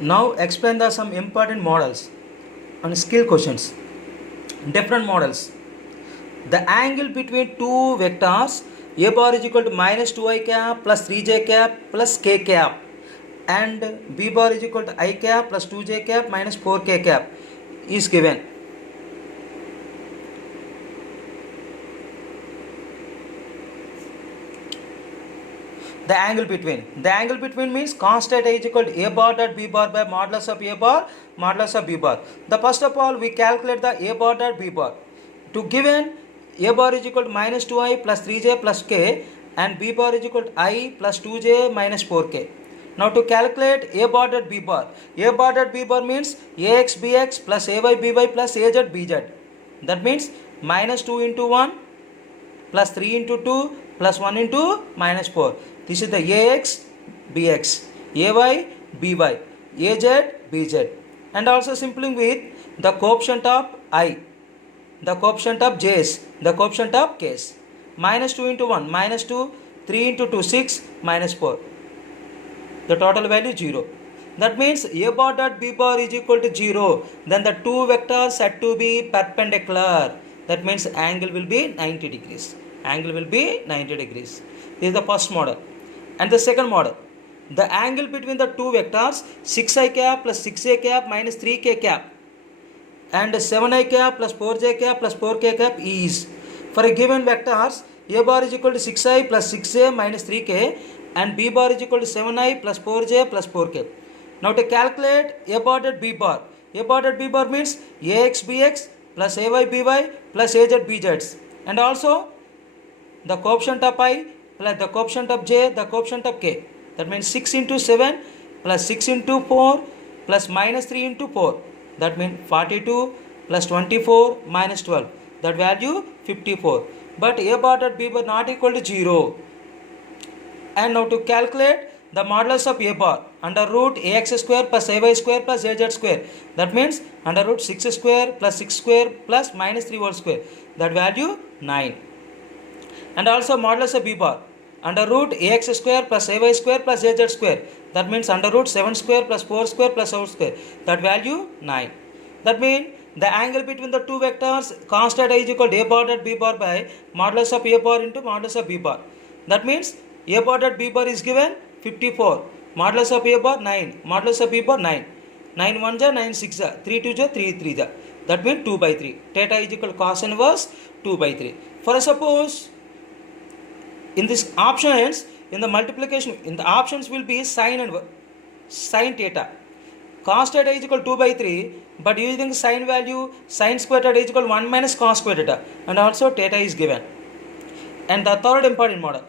Now explain the some important models and skill questions. Different models. The angle between two vectors a bar is equal to minus 2i cap plus 3j cap plus k cap and b bar is equal to I cap plus 2j cap minus 4k cap is given. The angle between means constant is equal to a bar dot b bar by modulus of a bar modulus of b bar. The first of all we calculate the a bar dot b bar. To given a bar is equal to minus 2i plus 3j plus k and b bar is equal to I plus 2j minus 4k. Now to calculate a bar dot b bar means ax bx plus ay by plus az bz. That means minus 2 into 1 plus 3 into 2 plus 1 into minus 4. This is the ax bx, ay by, az bz. And also simply with the coefficient of I, the coefficient of j's, the coefficient of k's. Minus 2 into 1, minus 2, 3 into 2, 6, minus 4. The total value 0. That means a bar dot b bar is equal to 0. Then the two vectors said to be perpendicular. That means angle will be 90 degrees. Angle will be 90 degrees. This is the first model. And the second model. The angle between the two vectors 6i cap plus 6j cap minus 3k cap and 7i cap plus 4j cap plus 4k cap is for a given vectors a bar is equal to 6i plus 6j minus 3k and b bar is equal to 7i plus 4j plus 4k. Now to calculate a bar dot b bar means ax bx plus ay by plus az bz and also the coefficient of I plus the coefficient of j, the coefficient of k. That means 6 into 7 plus 6 into 4 plus minus 3 into 4. That means 42 plus 24 minus 12. That value 54. But a bar dot b bar not equal to 0. And now to calculate the modulus of a bar under root ax square plus ay square plus az square. That means under root 6 square plus 6 square plus minus 3 whole square. That value 9. And also modulus of b bar under root ax square plus ay square plus az square. That means under root 7 square plus 4 square plus whole square. That value 9. That means the angle between the two vectors constant is equal to a bar dot b bar by modulus of a bar into modulus of b bar. That means a bar dot b bar is given 54. Modulus of a bar 9. Modulus of b bar 9. 9 1 ja 9 6 ja 3 2 ja 3 3 ja. That means 2 by 3. Theta is equal to cos inverse 2 by 3. For suppose in this options, in the multiplication, in the options will be sin and sin theta. Cos theta is equal to 2 by 3, but using sin value, sin square theta is equal to 1 minus cos square theta, and also theta is given. And the third important model,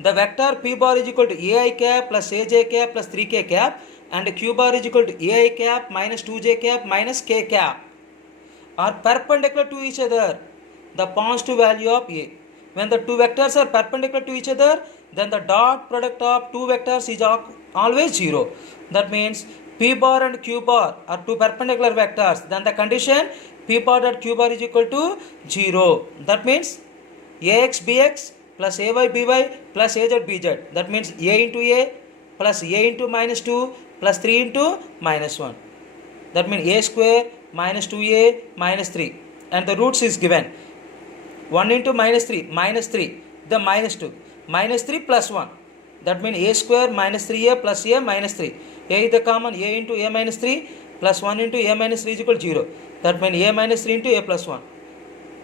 the vector p bar is equal to ai cap plus aj cap plus 3k cap, and q bar is equal to ai cap minus 2j cap minus k cap are perpendicular to each other. The positive value of a. When the two vectors are perpendicular to each other, then the dot product of two vectors is always 0. That means p bar and q bar are two perpendicular vectors. Then the condition p bar dot q bar is equal to 0. That means ax bx plus ay by plus az bz. That means a into a plus a into minus 2 plus 3 into minus 1. That means a square minus 2a minus 3. And the roots is given. 1 into minus 3, the minus 2, minus 3 plus 1. That means a square minus 3a plus a minus 3. A is the common, a into a minus 3 plus 1 into a minus 3 is equal to 0. That means a minus 3 into a plus 1.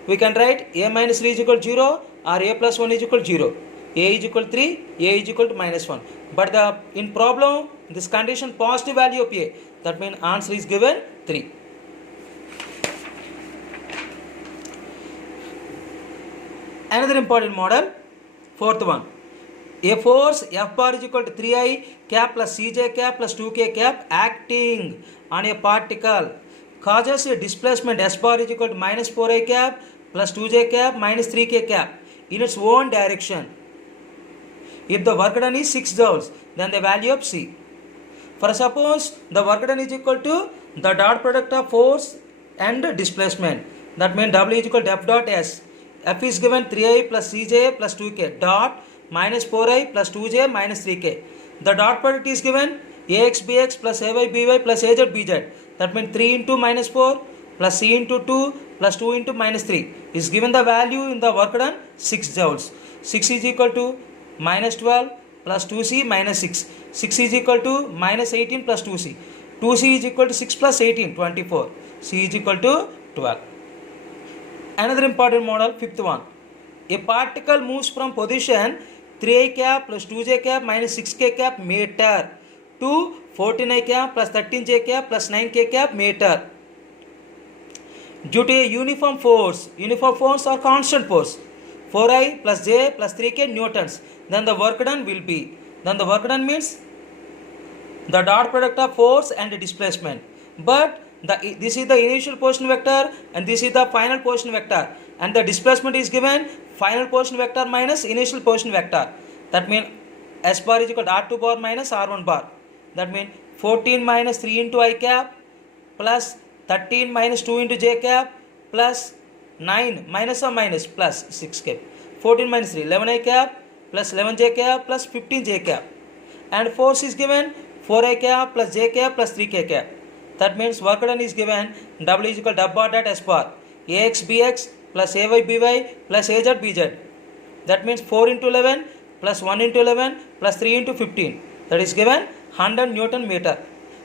We can write a minus 3 is equal to 0 or a plus 1 is equal to 0. A is equal to 3, a is equal to minus 1. But in problem, this condition positive value of a. That means answer is given 3. Another important model, fourth one. A force F bar is equal to 3i cap plus cj cap plus 2k cap acting on a particle causes a displacement S bar is equal to minus 4i cap plus 2j cap minus 3k cap in its own direction. If the work done is 6 joules, then the value of C. For suppose the work done is equal to the dot product of force and displacement. That means W is equal to F dot S. F is given 3i plus cj plus 2k dot minus 4i plus 2j minus 3k. The dot product is given ax bx plus ay by plus az bz. That means 3 into minus 4 plus c into 2 plus 2 into minus 3 is given the value in the work done 6 joules. 6 is equal to minus 12 plus 2c minus 6. 6 is equal to minus 18 plus 2c. 2c is equal to 6 plus 18, 24. C is equal to 12. Another important model, fifth one. A particle moves from position 3i cap plus 2j cap minus 6k cap meter to 14i cap plus 13j cap plus 9k cap meter due to a uniform force or constant force 4i plus j plus 3k newtons. Then the work done will be, then the work done means the dot product of force and displacement. But this is the initial position vector and this is the final position vector, and the displacement is given final position vector minus initial position vector. That means s bar is equal to r2 bar minus r1 bar. That means 14 minus 3 into I cap plus 13 minus 2 into j cap plus 9 minus or minus plus 6 cap. 14 minus 3, 11 I cap plus 11 j cap plus 15 j cap. And force is given 4i cap plus j cap plus 3k cap. That means work done is given W is equal to W bar dot S bar ax bx plus ay by plus az bz. That means 4 into 11 plus 1 into 11 plus 3 into 15. That is given 100 Newton meter.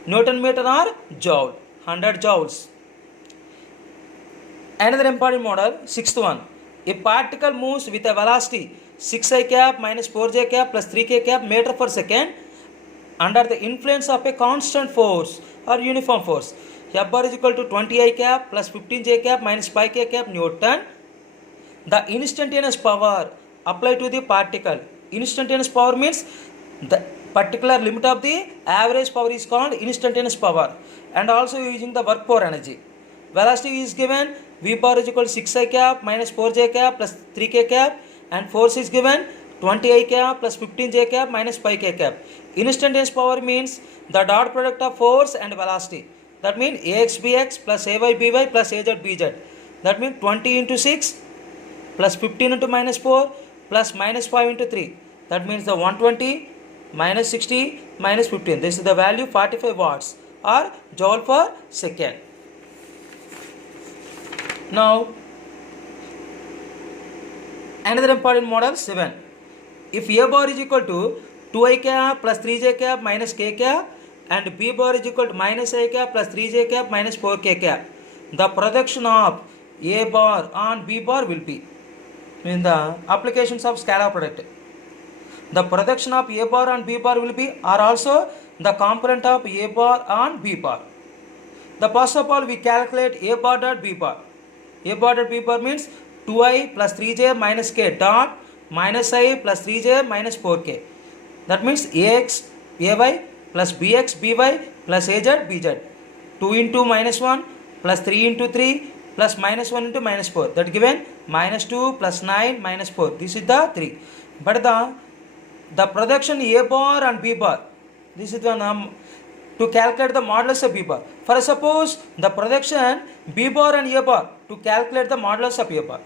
Newton meter or joule, 100 joules. Another important model, sixth one. A particle moves with a velocity 6i cap minus 4j cap plus 3k cap meter per second under the influence of a constant force or uniform force. F bar is equal to 20i cap plus 15j cap minus 5k cap Newton. The instantaneous power applied to the particle. Instantaneous power means the particular limit of the average power is called instantaneous power, and also using the work power energy. Velocity is given v bar is equal to 6i cap minus 4j cap plus 3k cap, and force is given 20i cap plus 15j cap minus 5k cap. Instantaneous power means the dot product of force and velocity. That means ax bx plus ay by plus az bz. That means 20 into 6 plus 15 into minus 4 plus minus 5 into 3. That means the 120 minus 60 minus 15. This is the value 45 watts or joule per second. Now another important model 7. If A bar is equal to 2i cap plus 3j cap minus k cap and B bar is equal to minus I cap plus 3j cap minus 4k cap, the projection of A bar on B bar will be in the applications of scalar product. The projection of A bar on B bar will be are also the component of A bar on B bar. The first of all we calculate A bar dot B bar. A bar dot B bar means 2i plus 3j minus k dot minus I plus 3j minus 4k. That means ax ay plus bx by plus az bz. 2 into minus 1 plus 3 into 3 plus minus 1 into minus 4. That given minus 2 plus 9 minus 4. This is the 3. But the projection A bar and B bar, this is the to calculate the modulus of B bar. For suppose the projection B bar and A bar to calculate the modulus of A bar.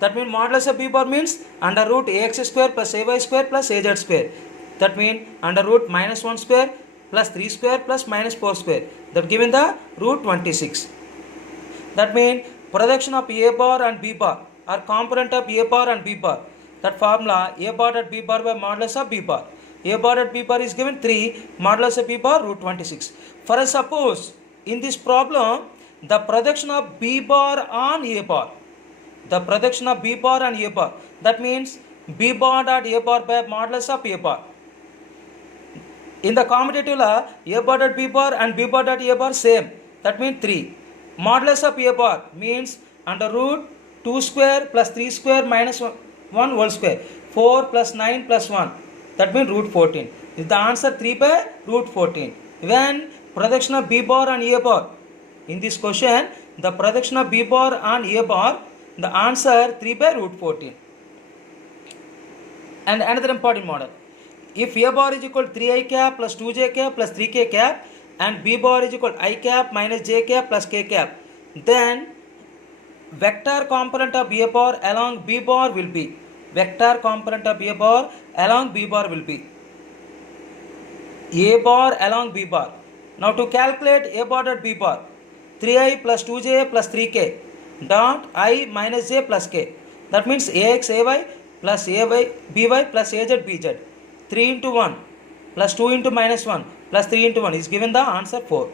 That means modulus of B bar means under root ax square plus ay square plus az square. That means under root minus 1 square plus 3 square plus minus 4 square. That given the root 26. That means projection of A bar and B bar are component of A bar and B bar. That formula A bar at B bar by modulus of B bar. A bar at B bar is given 3, modulus of B bar root 26. For a suppose in this problem the projection of B bar on A bar. The projection of B bar and A bar. That means B bar dot A bar by modulus of A bar. In the commutative law, A bar dot B bar and B bar dot A bar same. That means 3. Modulus of A bar means under root 2 square plus 3 square minus 1 whole square. 4 plus 9 plus 1. That means root 14. Is the answer 3 by root 14. When projection of B bar on A bar. In this question, the projection of B bar on A bar, the answer 3 by root 14. And another important model. If A bar is equal to 3i cap plus 2j cap plus 3k cap and B bar is equal to I cap minus j cap plus k cap, then vector component of A bar along B bar will be, vector component of A bar along B bar will be A bar along B bar. Now to calculate A bar dot B bar, 3i plus 2j plus 3k dot I minus j plus k. That means ax ay plus ay by plus az bz. 3 into 1 plus 2 into minus 1 plus 3 into 1 is given the answer 4.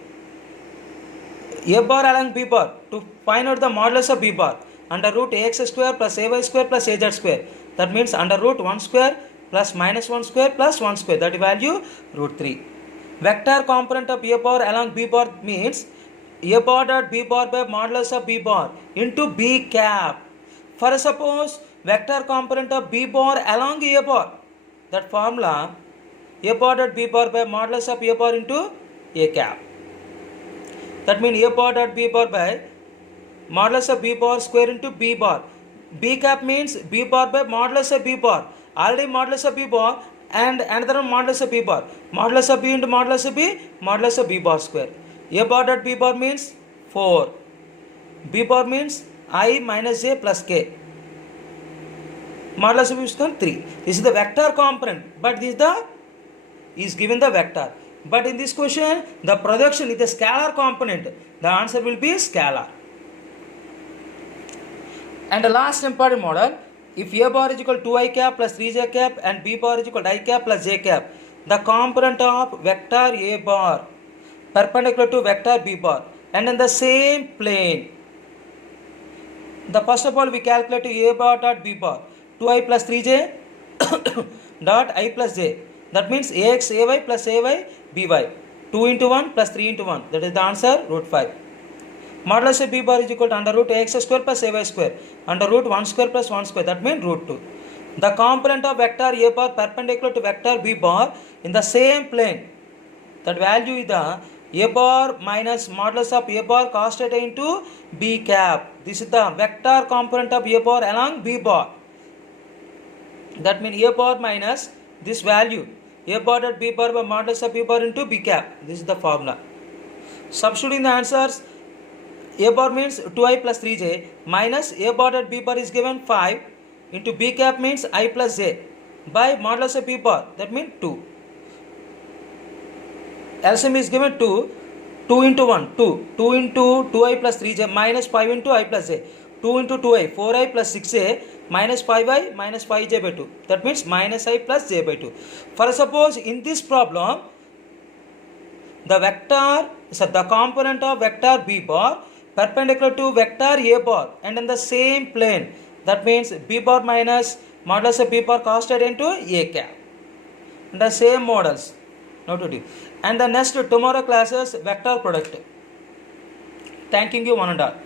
A bar along B bar, to find out the modulus of B bar, under root ax square plus ay square plus az square. That means under root 1 square plus minus 1 square plus 1 square, that value root 3. Vector component of A bar along B bar means A bar dot B bar by modulus of B bar into B cap. For suppose vector component of B bar along A bar, that formula A bar dot B bar by modulus of A bar into A cap. That means A bar dot B bar by modulus of B bar square into B bar. B cap means B bar by modulus of B bar. Already modulus of B bar and another modulus of B bar. Modulus of B into modulus of B bar square. A bar dot B bar means 4. B bar means I minus j plus k. Modulus of B square 3. This is the vector component, but this is given the vector. But in this question, the projection is the scalar component. The answer will be scalar. And the last important model, if A bar is equal to 2i cap plus 3j cap and B bar is equal to I cap plus j cap, the component of vector A bar perpendicular to vector B bar and in the same plane. The first of all we calculate A bar dot B bar, 2i plus 3j dot I plus j. That means ax ay plus ay by. 2 into 1 plus 3 into 1. That is the answer, root 5. Modulus of B bar is equal to under root ax square plus ay square. Under root 1 square plus 1 square. That means root 2. The component of vector A bar perpendicular to vector B bar in the same plane. That value is the A bar minus modulus of A bar cos theta into B cap. This is the vector component of A bar along B bar. That means A bar minus this value. A bar dot B bar by modulus of B bar into B cap. This is the formula. Substituting the answers, A bar means 2i plus 3j minus A bar dot B bar is given 5 into B cap means I plus j by modulus of B bar. That means 2. LCM is given 2. 2 into 1, 2. 2 into 2i plus 3j minus 5 into I plus j. 2 into 2i, 4i plus 6j minus 5i minus 5j by 2. That means minus I plus j by 2. For suppose in this problem, the component of vector B bar perpendicular to vector A bar and in the same plane. That means B bar minus modulus of B bar cos theta into A cap. The same models. Now to do. And the next tomorrow classes vector product. Thanking you one and all.